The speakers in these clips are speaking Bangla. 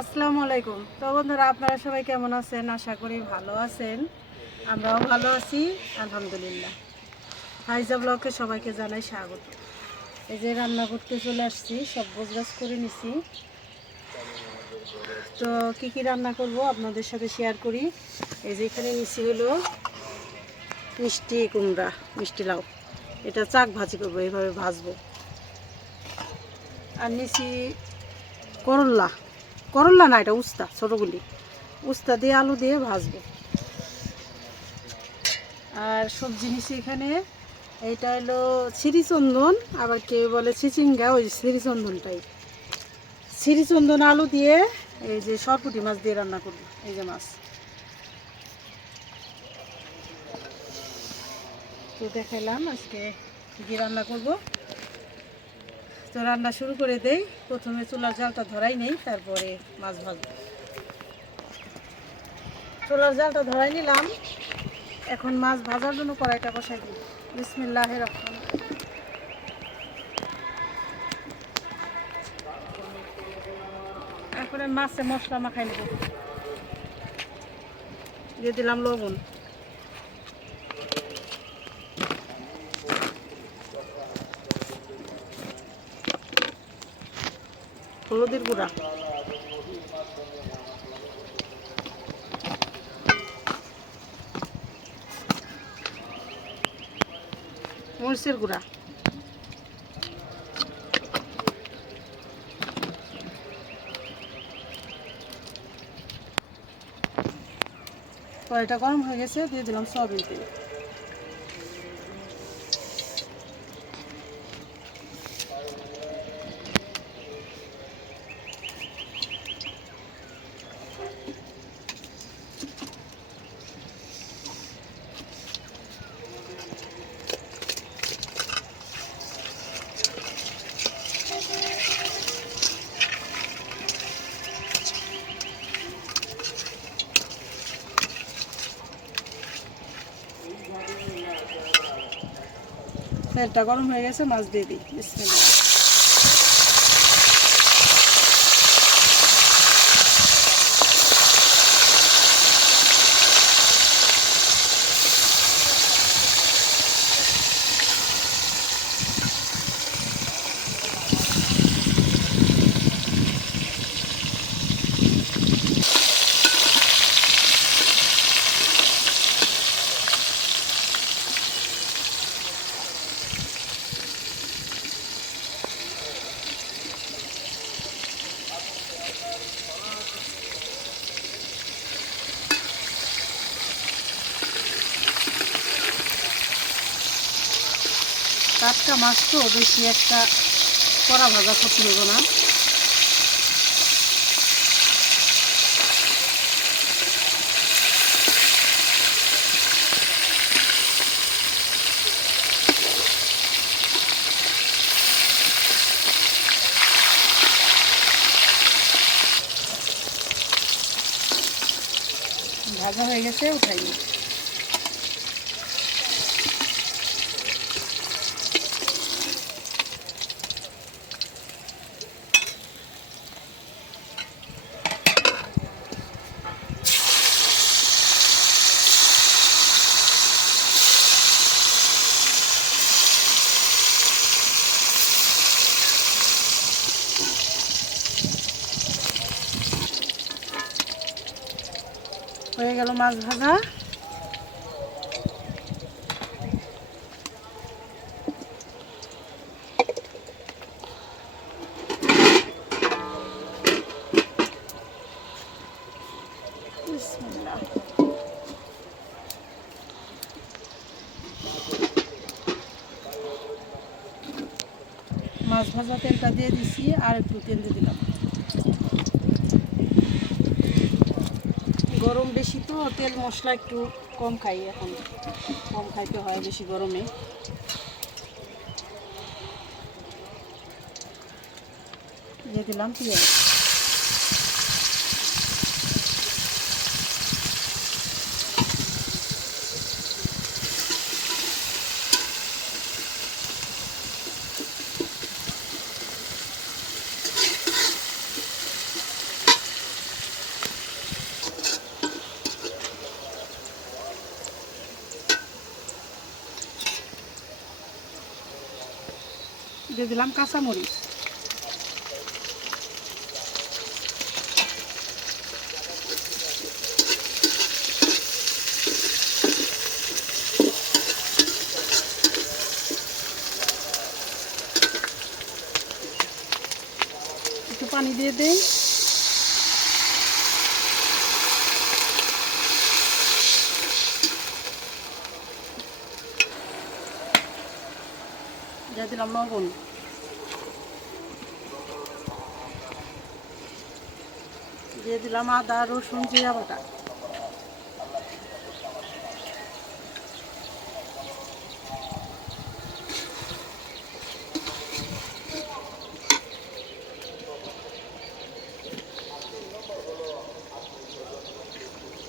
আসসালামু আলাইকুম। তো বন্ধুরা, আপনারা সবাই কেমন আছেন? আশা করি ভালো আছেন। আমরাও ভালো আছি, আলহামদুলিল্লাহ। ফাইজা ব্লগে সবাইকে জানাই স্বাগত। এই যে রান্না করতে চলে আসছি, সব গোছগাছ করে নিছি। তো কি রান্না করব আপনাদের সাথে শেয়ার করি। এই যে এখানে নিছি হলো মিষ্টি কুমড়া, মিষ্টি লাউ। এটা চাক ভাজি করবো, এইভাবে ভাজবো। আর নিছি করল্লা, করল্লা না, এটা উস্তা, ছোটোগুলি উস্তা দিয়ে আলু দিয়ে ভাজবো। আর সবজি নিছি এখানে, এইটা হলো শ্রীচন্দন, আবার কেউ বলে চিচিঙ্গা, ওই শ্রীচন্দনটাই। শ্রীচন্দন আলু দিয়ে এই যে সরপুঁটি মাছ দিয়ে রান্না করবো। এই যে মাছ তো দেখাইলাম আজকে কী রান্না করব। তো রান্না শুরু করে দেই। প্রথমে চুলার জালটা ধরাই নেই, তারপরে মাছ ভাজবো। চুলার জালটা ধরাই নিলাম, এখন মাছ ভাজার জন্য কড়াইটা বসাই দিই। বিসমিল্লাহির রহমানির রহিম। এখন মাছে মশলা মাখাই নেব। দিয়ে দিলাম লবণ, হলুদের গুঁড়া, মরিচের গুঁড়া, কড়াইটা গরম হয়ে গেছে, দিয়ে দিলাম সয়াবিন তেল। তেলটা গরম হয়ে গেছে, মাছ দিয়ে দিই। বিসমিল্লাহ। টাটকা মাছ তো বেশি একটা কড়া ভাজা করতে দেবো না। ভাজা হয়ে গেছে, উঠাই নিই। হয়ে গেল মাছ ভাজা। বিসমিল্লাহ। মাছ ভাজা তেলটা দিয়ে দিছি, আর একটু তেল দিয়ে দিলাম। গরম বেশি তো, তেল মশলা একটু কম খাই, এখন কম খাইতে হয় বেশি গরমে। দিয়ে দিলাম পেঁয়াজ। দিয়ে দিলাম কাঁচামরিচ, একটু পানি দিয়ে দিই। দিয়ে দিলাম লবণ, দিয়ে দিলাম আদা রসুন জিরা বাটা,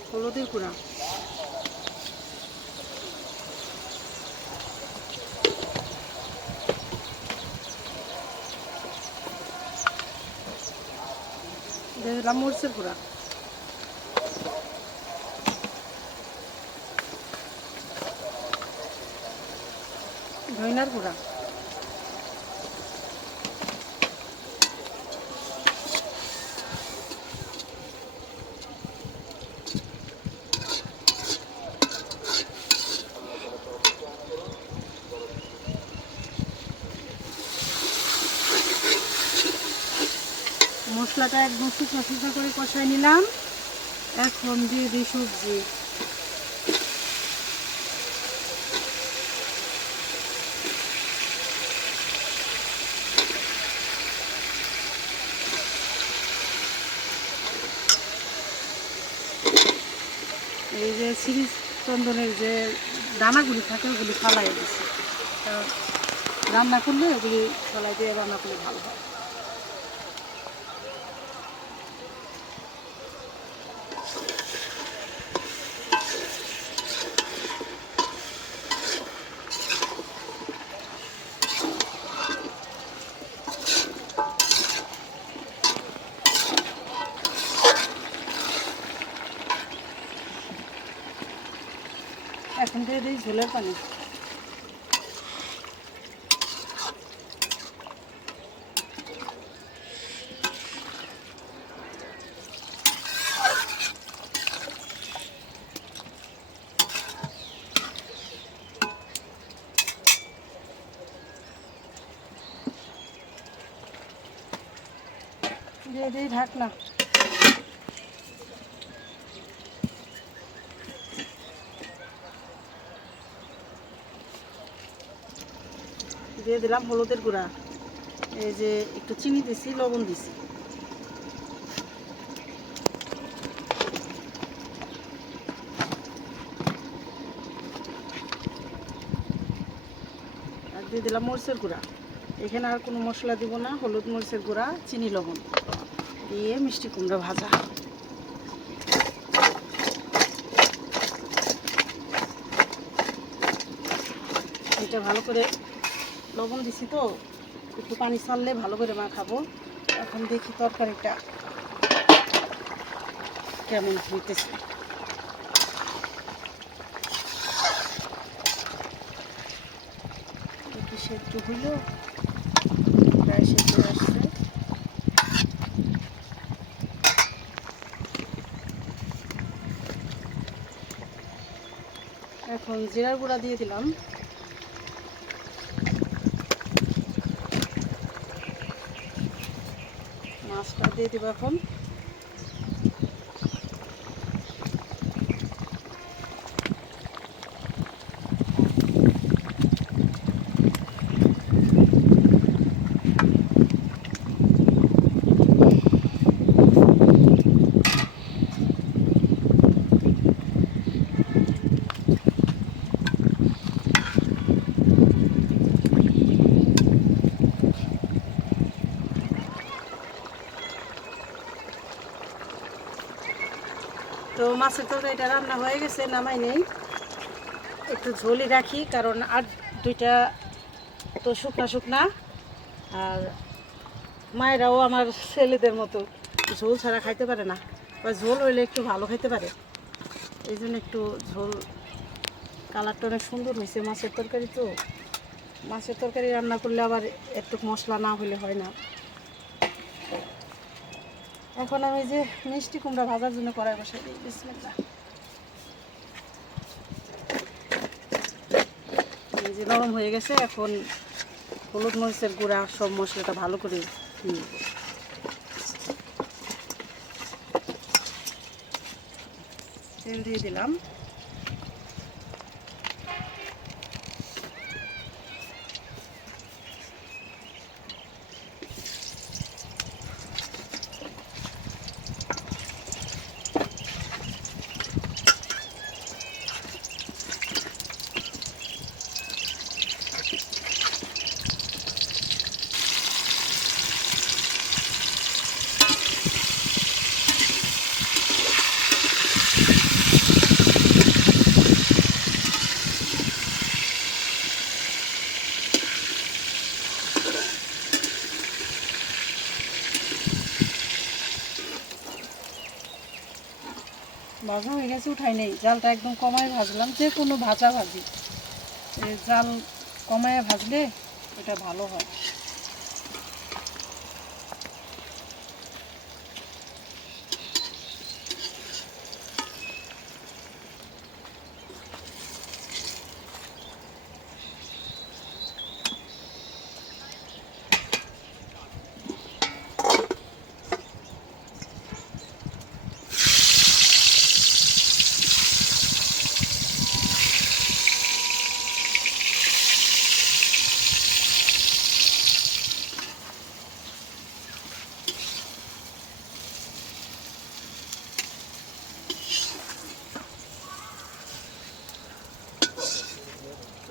হলুদের গুঁড়া, দিয়ে দিলাম মরিচের গুঁড়া, ধনিয়ার গুঁড়া, মশলাটা একদম শুকনো শুকনো করে কষাই নিলাম। এখন দিয়ে দিই সবজি, এই যে সিরিজ চন্দনের যে দানাগুলি থাকে ওগুলি ফালাই দিচ্ছি, কারণ রান্না করলে ওগুলি ফালাই দিয়ে রান্না করলে ভালো হয়। এখন দিয়ে দিই ঝোলের পানি, দিয়ে দিই ঢাকনা, দিয়ে দিলাম হলুদের গুঁড়া, এই যে একটু চিনি দিছি, লবণ দিছি, আর দিয়ে দিলাম মরিচের গুঁড়া। এখানে আর কোনো মশলা দিব না, হলুদ মরিচের গুঁড়া চিনি লবণ দিয়ে মিষ্টি কুমড়া ভাজা। এটা ভালো করে লবণ দিছি তো একটু পানি ছাড়লে ভালো করে মাখাবো। এখন দেখি তরকারিটা কেমন হইতেছে। একটু সেদ্ধ হইল, প্রায় সেদ্ধ আসছে। এখন জিরার গুঁড়া দিয়ে দিলাম, মাছটা দিয়ে দিব এখন। তো মাছের তরকারিটা রান্না হয়ে গেছে, নামাই নেই, একটু ঝোলই রাখি, কারণ আর দুইটা তো শুকনা শুকনা, আর মায়েরাও আমার ছেলেদের মতো ঝোল ছাড়া খাইতে পারে না, বা ঝোল হইলে একটু ভালো খাইতে পারে, এই জন্য একটু ঝোল। কালারটা অনেক সুন্দর হয়েছে মাছের তরকারি তো, মাছের তরকারি রান্না করলে আবার একটু মশলা না হলে হয় না। এখন আমি যে মিষ্টি কুমড়া ভাজার জন্য কড়াই বসাই দিই। বিসমিল্লাহ। এই যে নরম হয়ে গেছে, এখন হলুদ মরিচের গুঁড়া সব মশলাটা ভালো করে নিয়ে তেল দিয়ে দিলাম। ভাজা হয়ে গেছে, উঠাই নেই। জালটা একদম কমায় ভাজলাম। যে কোনো ভাজা ভাজি জাল কমায় ভাজলে এটা ভালো হয়।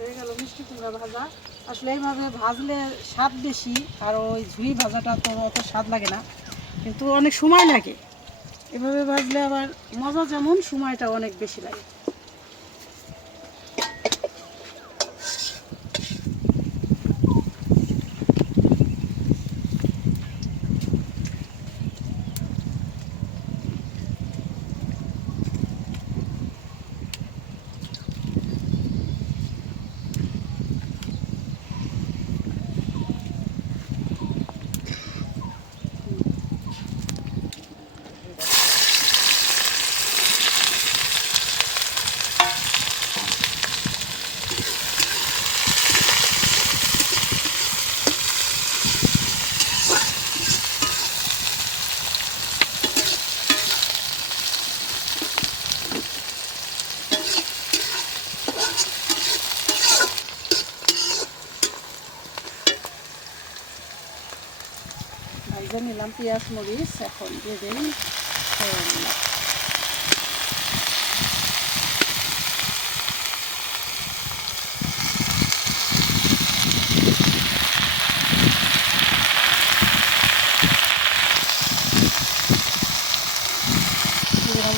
হয়ে গেল মিষ্টি কুমড়া ভাজা। আসলে এইভাবে ভাজলে স্বাদ বেশি, আর ওই ঝুড়ি ভাজাটা তো অত স্বাদ লাগে না, কিন্তু অনেক সময় লাগে। এভাবে ভাজলে আবার মজা যেমন, সময়টা অনেক বেশি লাগে। ভাজা নিলাম পেঁয়াজ মরিচ, এখন দিয়ে দিই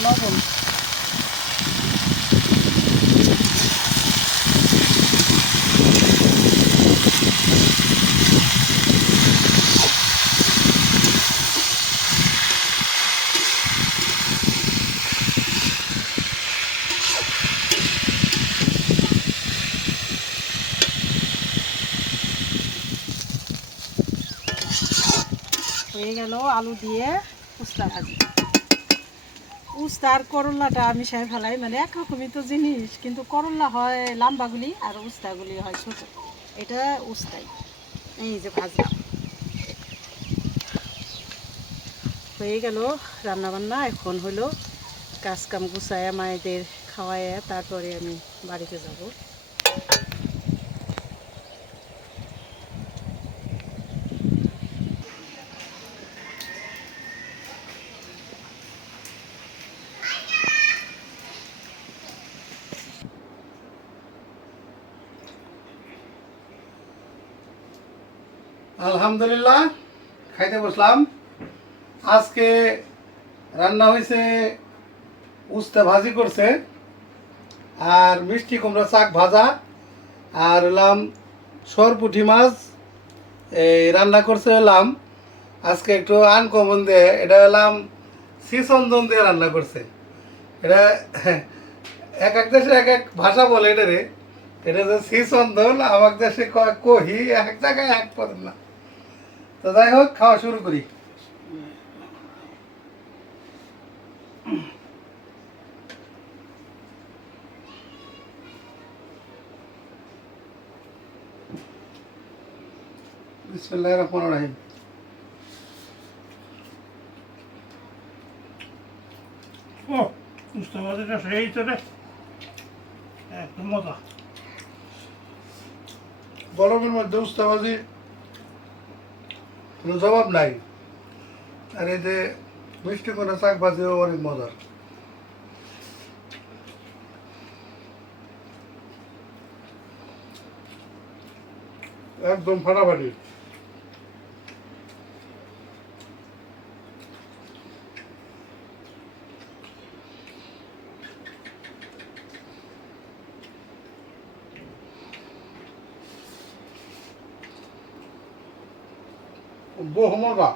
লবণ। হয়ে গেল আলু দিয়ে উস্তা ভাজি। উস্তা আর করল্লাটা আমি সাই ফেলাই, মানে একরকমই তো জিনিস, কিন্তু করল্লা হয় লম্বাগুলি আর উস্তাগুলি হয় ছোট। এটা উস্তাই। এই যে ভাজলাম, হয়ে গেল রান্নাবান্না। এখন হলো কাজ কাম গুছায় মায়েদের খাওয়ায়, তারপরে আমি বাড়িতে যাব। আলহামদুলিল্লাহ, খাইতে বসলাম। আজকে রান্না হয়েছে উস্তা ভাজি করছে, আর মিষ্টি কুমড়া শাক ভাজা, আর হলাম সরপুঁটি মাছ এই রান্না করছে হলাম। আজকে একটু আনকমন দিয়ে, এটা হলাম শ্রীচন্দন দিয়ে রান্না করছে। এটা এক এক দেশে এক এক ভাষা বলে এটারে। এটা যে শ্রীচন্দন আমার দেশে কহি এক জায়গায় এক পদ না। তো যাই হোক, খাওয়া শুরু করি। বিসমিল্লাহির রহমানির রহিম। ও উস্তা ভাজিটা সেই তো রে, একদম মজা। গরমের মধ্যে উস্তা ভাজি কোনো জবাব নাই। আর এই যে মিষ্টি কোনো শাক ভাজিও অনেক মজার। একদম ফাটাফাটি। বহু মজা।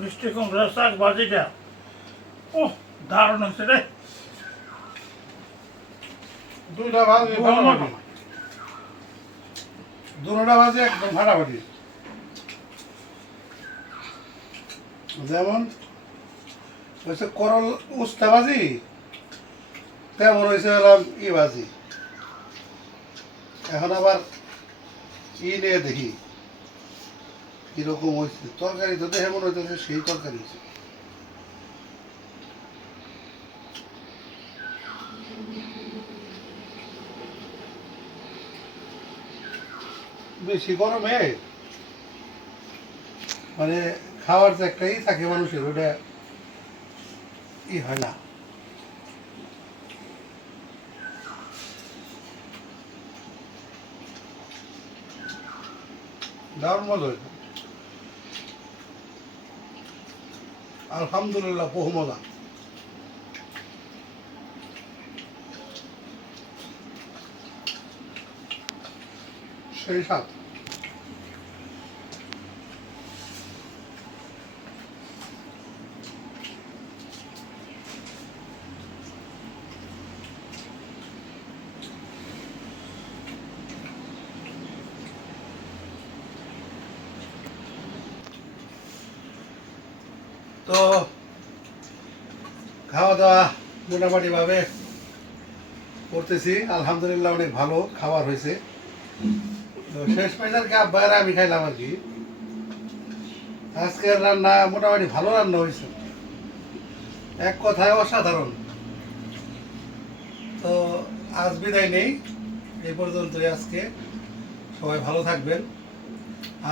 মিষ্টি কুমড়া শাক ভাজিটা ও দারুণ হচ্ছে রে। দুইটা ভাজি ফাটাফাটি। দুটা ভাজি একদম ফাটাফাটি। যেমন হয়েছে করল উস্তা ভাজি, তেমন হয়েছে হলাম ই ভাজি। এখন আবার ই নিয়ে দেখি কিরকম হয়েছে। তরকারি তো দেখে মনে হইতেছে সেই তরকারি হয়েছে। বেশি গরমে মানে খাওয়ার যে একটা ই থাকে মানুষের, ওটা ই হয় না। দারুণ মজা হয়েছে, আলহামদুলিল্লাহ, বহু মজা। সেই স্বাদ। তো খাওয়া দাওয়া মোটামুটি ভাবে করতেছি, আলহামদুলিল্লাহ অনেক ভালো খাবার হয়েছে। তো শেষ পর্যন্ত আব্বাইরা আমি খাইলাম আর কি। আজকের রান্না মোটামুটি ভালো রান্না হয়েছে, এক কথায় অসাধারণ। তো আজ বিদায় নেই, এই পর্যন্তই আজকে। সবাই ভালো থাকবেন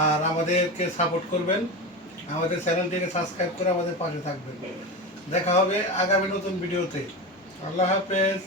আর আমাদেরকে সাপোর্ট করবেন, আমাদের চ্যানেলটিকে সাবস্ক্রাইব করে আমাদের পাশে থাকবেন। দেখা হবে আগামী নতুন ভিডিওতে। আল্লাহ হাফেজ।